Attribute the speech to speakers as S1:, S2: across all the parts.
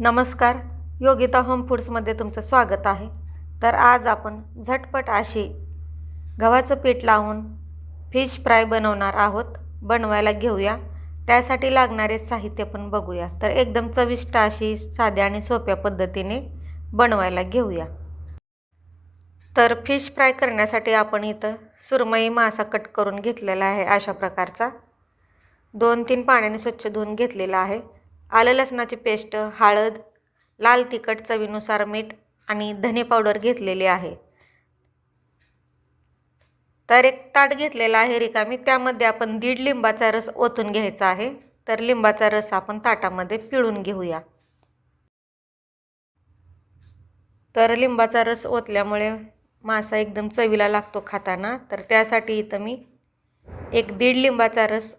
S1: नमस्कार. योगिता होम फूड्समध्ये तुमचं स्वागत आहे. तर आज आपण झटपट अशी गव्हाचं पीठ लावून फिश फ्राय बनवणार आहोत. बनवायला घेऊया. त्यासाठी लागणारे साहित्य पण बघूया. तर एकदम चविष्ट अशी साध्या आणि सोप्या पद्धतीने बनवायला घेऊया. तर फिश फ्राय करण्यासाठी आपण इथं सुरमई मासा कट करून घेतलेला आहे अशा प्रकारचा. दोन तीन पाण्याने स्वच्छ धुवून घेतलेला आहे. आलं लसणाची पेस्ट हळद लाल तिखट चवीनुसार मीठ आणि धने पावडर घेतलेली आहे. तर एक ताट घेतलेला आहे रिकामी. त्यामध्ये आपण दीड लिंबाचा रस ओतून घ्यायचा आहे. तर लिंबाचा रस आपण ताटामध्ये पिळून घेऊया. तर लिंबाचा रस ओतल्यामुळे मासा एकदम चवीला लागतो खाताना. तर त्यासाठी इथं मी एक दीड लिंबाचा रस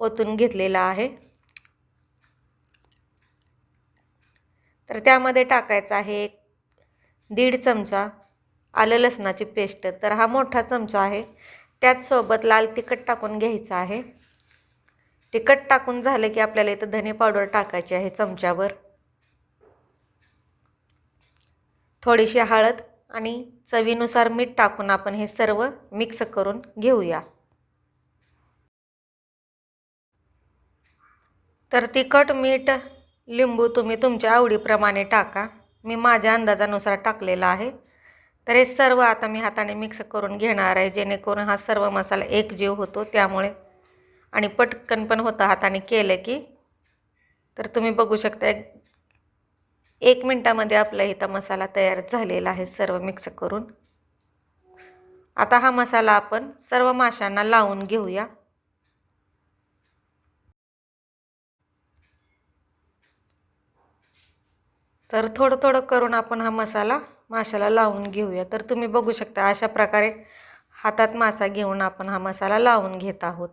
S1: ओतून घेतलेला आहे. तर त्यामध्ये टाकायचा आहे एक दीड चमचा आलं लसणाची पेस्ट. तर हा मोठा चमचा आहे. त्याचसोबत लाल तिखट टाकून घ्यायचं आहे. तिखट टाकून झालं की आपल्याला इथं धने पावडर टाकायची आहे चमच्यावर. थोडीशी हळद आणि चवीनुसार मीठ टाकून आपण हे सर्व मिक्स करून घेऊया. तर तिखट मीठ लिंबू तुम्ही तुमच्या आवडीप्रमाणे टाका. मी माझ्या अंदाजानुसार टाकलेला आहे. तर हे सर्व आता मी हाताने मिक्स करून घेणार आहे. जेणेकरून हा सर्व मसाला एकजीव होतो त्यामुळे. आणि पटकन पण होतं हाताने केलं की. तर तुम्ही बघू शकता एक एक मिनटामध्ये आपला इथं मसाला तयार झालेला आहे सर्व मिक्स करून. आता हा मसाला आपण सर्व माशांना लावून घेऊया. तर थोडं थोडं करून आपण हा मसाला माशाला लावून घेऊया. तर तुम्ही बघू शकता अशा प्रकारे हातात मासा घेऊन आपण हा मसाला लावून घेत आहोत.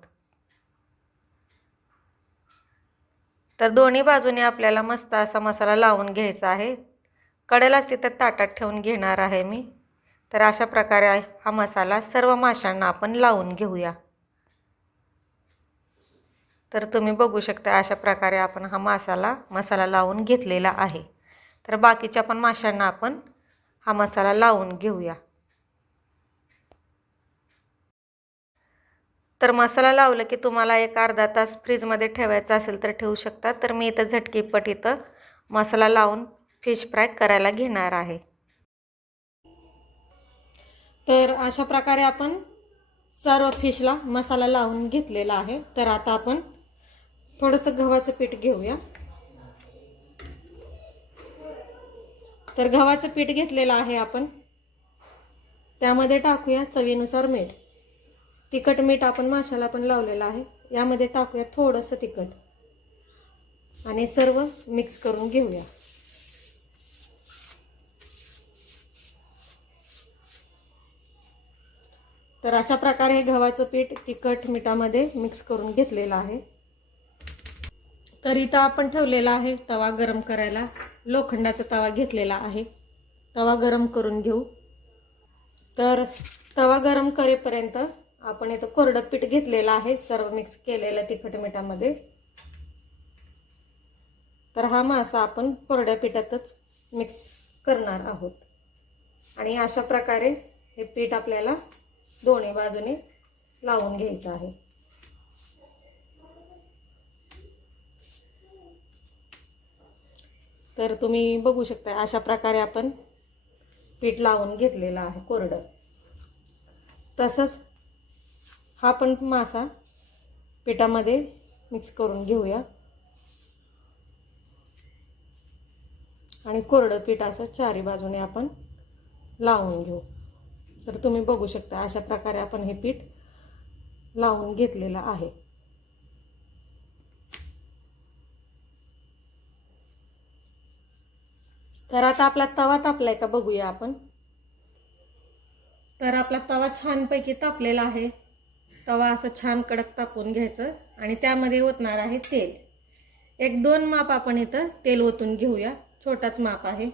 S1: तर दोन्ही बाजूने आपल्याला मस्त असा मसाला लावून घ्यायचा आहे. कडेलाच तिथं ताटात ठेवून घेणार आहे मी. तर अशा प्रकारे हा मसाला सर्व माशांना आपण लावून घेऊया. तर तुम्ही बघू शकता अशा प्रकारे आपण हा मसाला मसाला लावून घेतलेला आहे. तर बाकीच्या पण माशांना आपण हा मसाला लावून घेऊया. तर मसाला लावलं की तुम्हाला एक अर्धा तास फ्रीजमध्ये ठेवायचा असेल तर ठेवू शकता. तर मी इथं झटकीपट इथं मसाला लावून फिश फ्राय करायला घेणार आहे. तर अशा प्रकारे आपण सर्व फिशला मसाला लावून घेतलेला आहे. तर आता आपण थोडंसं गव्हाचं पीठ घेऊया. तर गव्हाचं पीठ घेतलेलं आहे आपण. त्यामध्ये टाकूया चवीनुसार मीठ. तिखट मीठ आपण माशाला पण लावलेलं आहे. यामध्ये टाकूया थोडंसं तिखट. आणि सर्व मिक्स करून घेऊया. तर अशा प्रकारे हे गव्हाचं पीठ तिखट मिठामध्ये मिक्स करून घेतलेलं आहे. तर इथं आपण ठेवलेला आहे तवा गरम करायला. लोखंडाचा तवा घेतलेला आहे. तवा गरम करून घेऊ. तर तवा गरम करेपर्यंत आपण इथं कोरडं पीठ घेतलेलं आहे. सर्व मिक्स केलेलं तिखट मिठामध्ये. तर हा मासा आपण कोरड्या पिठातच मिक्स करणार आहोत. आणि अशा प्रकारे हे पीठ आपल्याला दोन्ही बाजूने लावून घ्यायचं आहे. तर तुम्ही बघू शकता अशा प्रकारे आपण पीठ लावून घेतलेलं आहे कोरडं. तसंच हा पण मासा पिठामध्ये मिक्स करून घेऊया. आणि कोरडं पीठ असं चारी बाजूने आपण लावून घेऊ. तर तुम्ही बघू शकता अशा प्रकारे आपण हे पीठ लावून घेतलेलं आहे. तर आता आपला तवा तापलाय का बघूया आपण. तर आपला तवा छानपैकी तापलेला आहे. तवा असं छान कडक तापवून घ्यायचं आणि त्यामध्ये ओतणार आहे तेल. एक दोन माप आपण इथं तेल ओतून घेऊया. छोटाच माप आहे.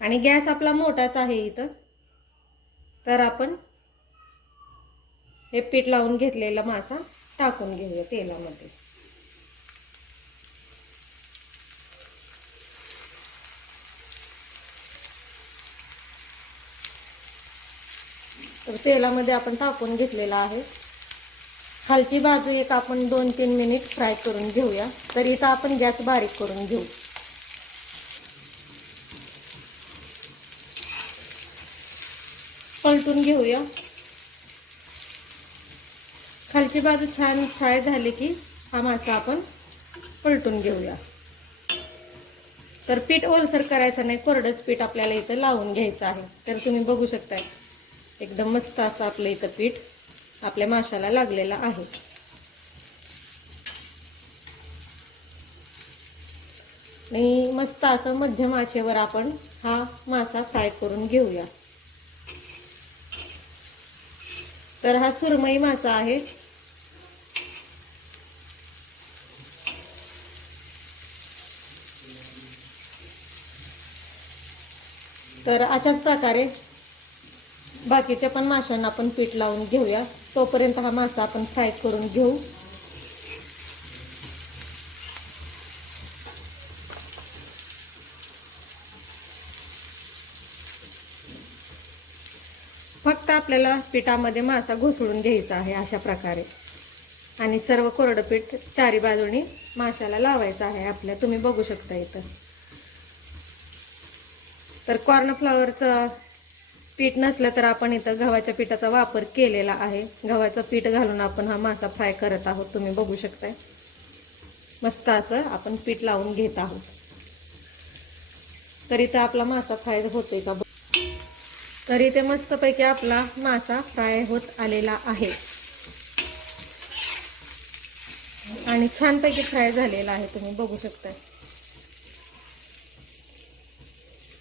S1: आणि गॅस आपला मोठाच आहे इथं. तर आपण हे पीठ लावून घेतलेला मासा टाकून घेऊया तेलामध्ये. तर तेलामध्ये आपण टाकून घेतलेला आहे. खालची बाजू एक आपण दोन तीन मिनिट फ्राय करून घेऊया. तर इथं आपण गॅस बारीक करून घेऊ. पलटून घेऊया. खालची बाजू छान फ्राय झाली की हा मासा आपण पलटून घेऊया. तर पीठ ओलसर करायचं नाही कोरडंच पीठ आपल्याला इथं लावून घ्यायचं आहे. तर तुम्ही बघू शकताय एकदम मस्त असं आपलं इथं पीठ आपल्या माशाला लागलेलं आहे. आणि मस्त असं मध्यम आचेवर आपण हा मासा फ्राय करून घेऊया. तर हा सुरमई मासा आहे. तर अशाच प्रकारे बाकीच्या पण माशांना आपण पीठ लावून घेऊया. तोपर्यंत हा मासा आपण फ्राय करून घेऊ. फक्त आपल्याला पिठामध्ये मासा घुसळून घ्यायचा आहे अशा प्रकारे. आणि सर्व कोरडं पीठ चारी बाजूनी माशाला लावायचं आहे आपल्या. तुम्ही बघू शकता इथं. तर कॉर्नफ्लॉवरचं पीठ नसलं तर आपण इथं गव्हाच्या पिठाचा वापर केलेला आहे. गव्हाचं पीठ घालून आपण हा मासा फ्राय करत आहोत. तुम्ही बघू शकताय. मस्त असं आपण पीठ लावून घेत आहोत. तर इथं आपला मासा फ्राय होतोय का तर इथे मस्तपैकी आपला मासा फ्राय होत आलेला आहे. आणि छानपैकी फ्राय झालेला आहे. तुम्ही बघू शकताय.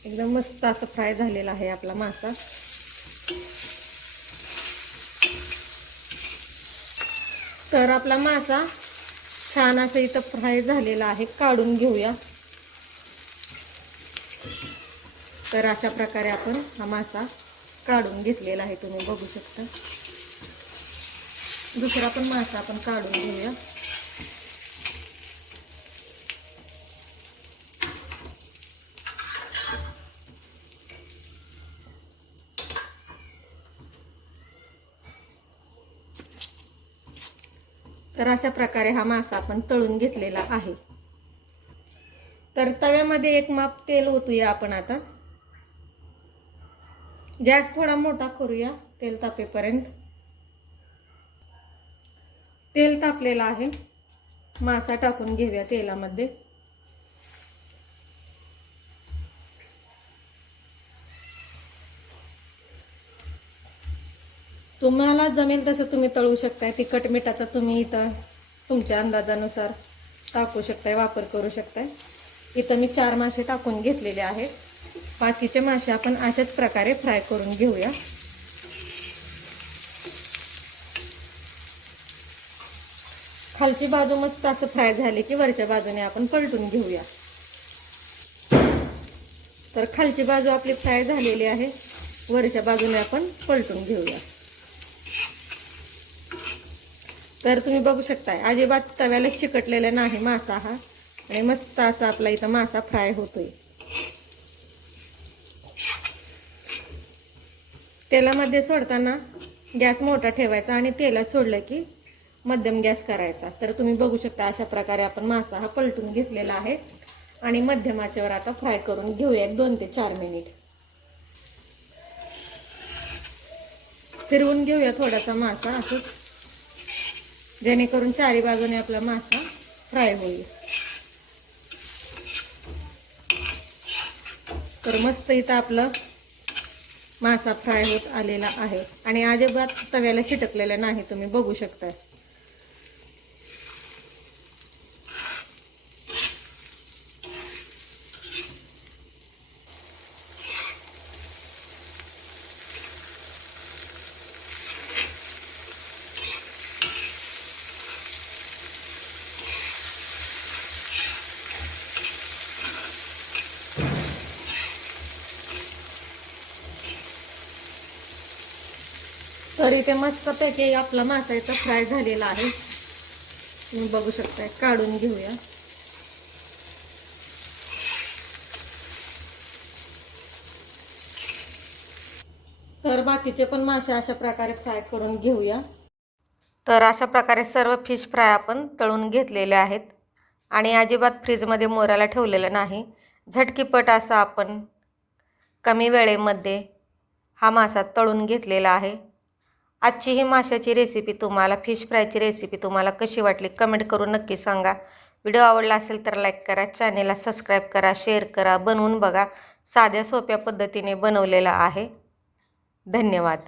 S1: एकदम मस्त असं फ्राय झालेला आहे आपला मासा. तर आपला मासा छान असं इथं फ्राय झालेला आहे काढून घेऊया. तर अशा प्रकारे आपण हा मासा काढून घेतलेला आहे तुम्ही बघू शकता. दुसरा पण मासा आपण काढून घेऊया. तर अशा प्रकारे हा मासा आपण तळून घेतलेला आहे. तर तव्यामध्ये एक माप तेल ओतूया आपण आता. गॅस थोडा मोठा करूया तेल तापेपर्यंत. तेल तापलेलं आहे. मासा टाकून घेऊया तेलामध्ये. तुम्हाला जमेल तसं तुम्ही तळू शकताय तिखट मिठाचा तुम्ही इथं तुमच्या अंदाजानुसार टाकू शकताय वापर करू शकताय. इथं मी चार मासे टाकून घेतलेले आहेत. बाकीचे मासे आपण अशाच प्रकारे फ्राय करून घेऊया. खालची बाजू मस्त असं फ्राय झाली की वरच्या बाजूने आपण पलटून घेऊया. तर खालची बाजू आपली फ्राय झालेली आहे. वरच्या बाजूने आपण पलटून घेऊया. तर तुम्ही बघू शकताय अजिबात तव्याला चिकटलेला नाही मासा हा. आणि मस्त असा आपला इथं मासा फ्राय होतोय. तेलामध्ये सोडताना गॅस मोठा ठेवायचा आणि तेलात सोडलं की मध्यम गॅस करायचा. तर तुम्ही बघू शकता अशा प्रकारे आपण मासा हा पलटून घेतलेला आहे. आणि मध्यमाच्यावर आता फ्राय करून घेऊया दोन ते चार मिनिट. फिरवून घेऊया थोडासा मासा असंच. जेणेकरून चारी बाजूने आपला मासा फ्राय होईल. तर मस्त इथं आपलं मासा फ्राय होत आलेला आहे. आणि अजिबात तव्याला चिटकलेला नाही तुम्ही बघू शकता. तर इथे मस्तपैकी आपला मासा इथं फ्राय झालेला आहे. तुम्ही बघू शकताय काढून घेऊया. तर बाकीचे पण मासे अशा प्रकारे फ्राय करून घेऊया. तर अशा प्रकारे सर्व फिश फ्राय आपण तळून घेतलेले आहेत. आणि अजिबात फ्रीजमध्ये मोरायला ठेवलेलं नाही. झटकीपट असा आपण कमी वेळेमध्ये हा मासा तळून घेतलेला आहे. आजची ही माशाची रेसिपी तुम्हाला फिश फ्रायची रेसिपी तुम्हाला कशी वाटली कमेंट करून नक्की सांगा. व्हिडिओ आवडला असेल तर लाईक करा चॅनेलला सबस्क्राईब करा शेअर करा बनवून बघा. साध्या सोप्या पद्धतीने बनवलेला आहे. धन्यवाद.